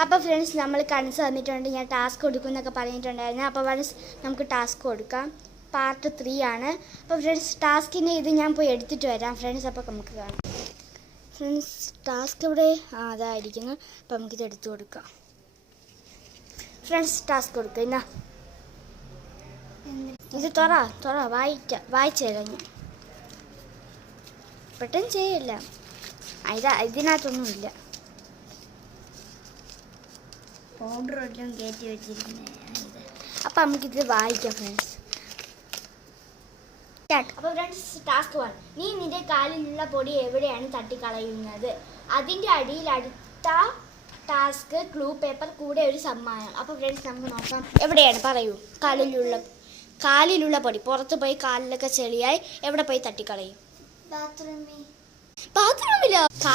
അപ്പോൾ ഫ്രണ്ട്സ് നമ്മൾ കൺസ് തന്നിട്ടുണ്ട്. ഞാൻ ടാസ്ക് കൊടുക്കുമെന്നൊക്കെ പറഞ്ഞിട്ടുണ്ടായിരുന്നു. അപ്പോൾ ഫ്രണ്ട്സ് നമുക്ക് ടാസ്ക് കൊടുക്കാം. പാർട്ട് 3 ആണ്. അപ്പോൾ ഫ്രണ്ട്സ് ടാസ്കിൻ്റെ ഇത് ഞാൻ പോയി എടുത്തിട്ട് വരാം ഫ്രണ്ട്സ്. അപ്പോൾ നമുക്ക് കാണാം ഫ്രണ്ട്സ്. ടാസ്ക് ഇവിടെ അതായിരിക്കുന്നു. അപ്പോൾ നമുക്കിത് എടുത്തു കൊടുക്കാം ഫ്രണ്ട്സ്. ടാസ്ക് കൊടുക്കുക. എന്നാ ഇത് തുറ വായിച്ചു കഴിഞ്ഞു. പെട്ടെന്ന് ചെയ്യല്ല, ഇതിനകത്തൊന്നുമില്ല. പൗഡർ എല്ലാം കയറ്റി വെച്ചിരിക്കുന്നത്. അപ്പം നമുക്കിത് വായിക്കാം ഫ്രണ്ട്സ്. അപ്പോൾ ഫ്രണ്ട്സ് ടാസ്ക് 1. നീ നിന്റെ കാലിലുള്ള പൊടി എവിടെയാണ് തട്ടിക്കളയുന്നത്? അതിൻ്റെ അടിയിൽ അടുത്ത ടാസ്ക് ക്ലൂ പേപ്പർ കൂടെ ഒരു സമ്മാനം. അപ്പോൾ ഫ്രണ്ട്സ് നമുക്ക് നോക്കാം. എവിടെയാണ് പറയൂ. കാലിലുള്ള പൊടി പുറത്ത് പോയി കാലിലൊക്കെ ചെളിയായി എവിടെ പോയി തട്ടിക്കളയും? ബാത്റൂമിലോ?